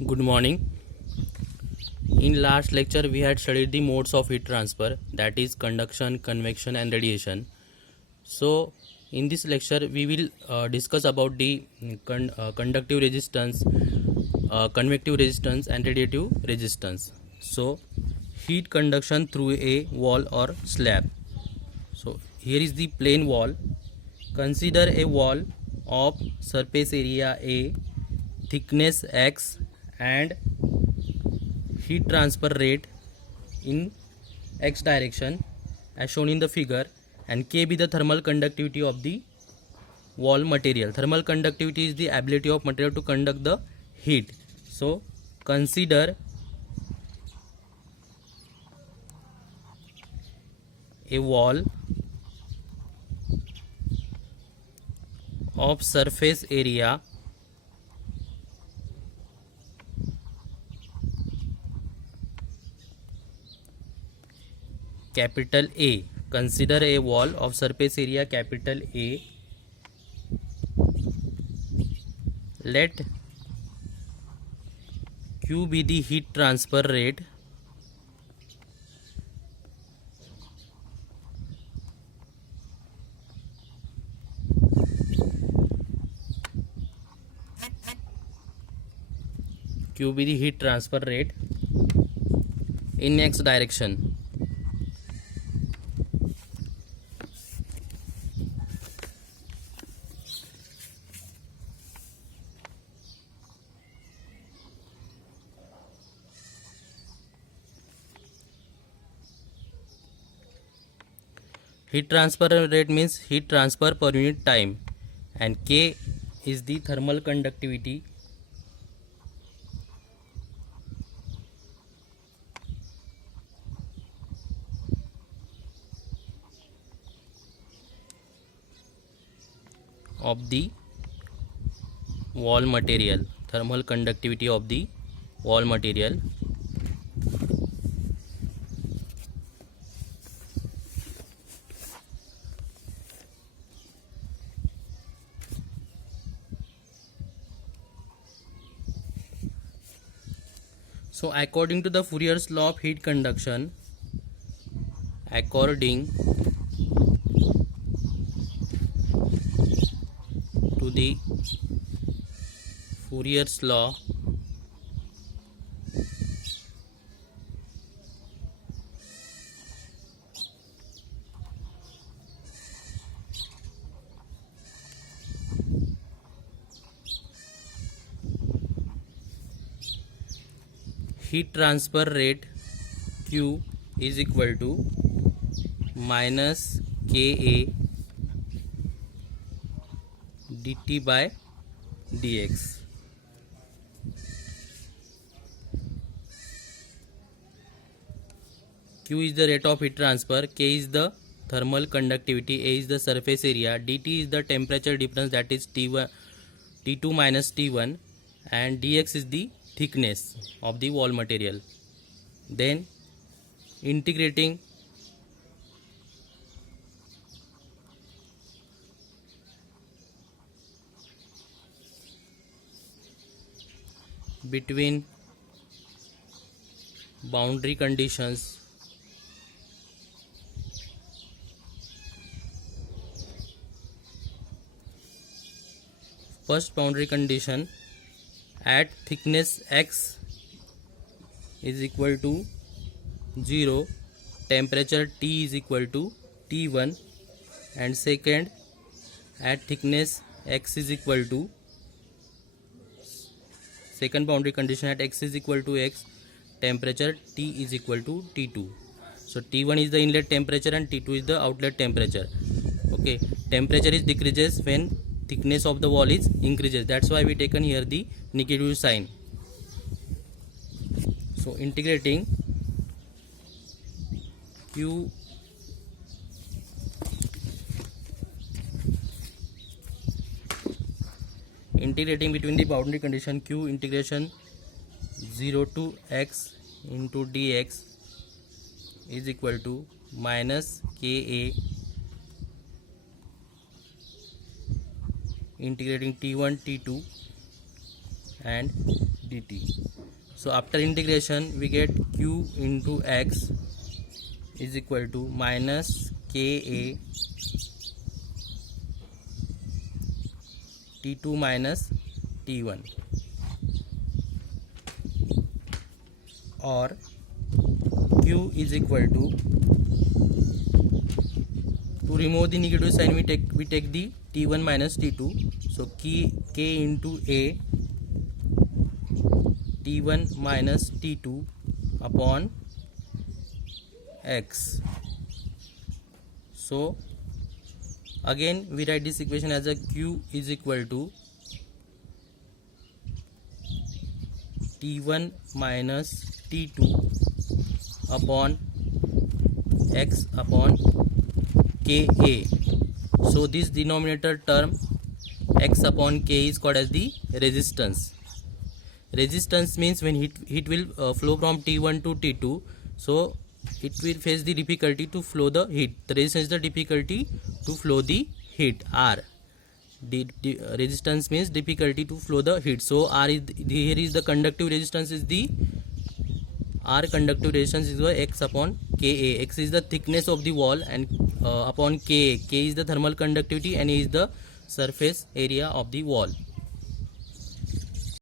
Good morning. In last lecture we had studied the modes of heat transfer, that is conduction, convection and radiation. So in this lecture we will discuss about the conductive resistance, convective resistance and radiative resistance. So heat conduction through a wall or slab. So here is the plain wall. Consider a wall of surface area A, thickness x and heat transfer rate in x direction as shown in the figure, and K be the thermal conductivity of the wall material. Thermal conductivity is the ability of material to conduct the heat. So consider a wall of surface area capital A. Consider a wall of surface area capital A. Let Q be the heat transfer rate Q be the heat transfer rate in x direction. Heat transfer rate means heat transfer per unit time, and K is the thermal conductivity of the wall material. Thermal conductivity of the wall material. So according to the Fourier's law of heat conduction, according to the Fourier's law, heat transfer rate Q is equal to minus Ka dt by dx. Q is the rate of heat transfer, K is the thermal conductivity, A is the surface area, dt is the temperature difference, that is T1, T2 minus T1, and dx is the thickness of the wall material. Then integrating between boundary conditions first boundary condition at thickness x is equal to 0, temperature T is equal to T1, and second at thickness x is equal to, second boundary condition at x is equal to x, temperature T is equal to T2. So T1 is the inlet temperature and T2 is the outlet temperature. Okay, temperature is decreases when thickness of the wall is increases, that's why we taken here the negative sign. So integrating Q integrating between the boundary condition Q integration 0 to x into dx is equal to minus Ka integrating T1 T2 and dt. So after integration we get q into x is equal to minus ka t2 minus t1, or q is equal to remove the negative sign we take the t1 minus t2, so k into a t1 minus t2 upon x. So again we write this equation as a q is equal to t1 minus t2 upon x upon ka. So this denominator term x upon k is called as the resistance. Resistance means when heat will flow from T1 to T2, so it will face the difficulty to flow the heat. The resistance is the difficulty to flow the heat, R. The resistance means difficulty to flow the heat. So R is here is the conductive resistance is the R conductive resistance is the x upon Ka. X is the thickness of the wall and upon Ka. K is the thermal conductivity and A is the surface area of the wall.